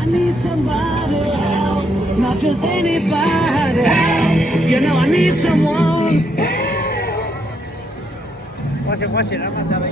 I need somebody help, not just anybody help. You know I need someone. 我是我是那么他们。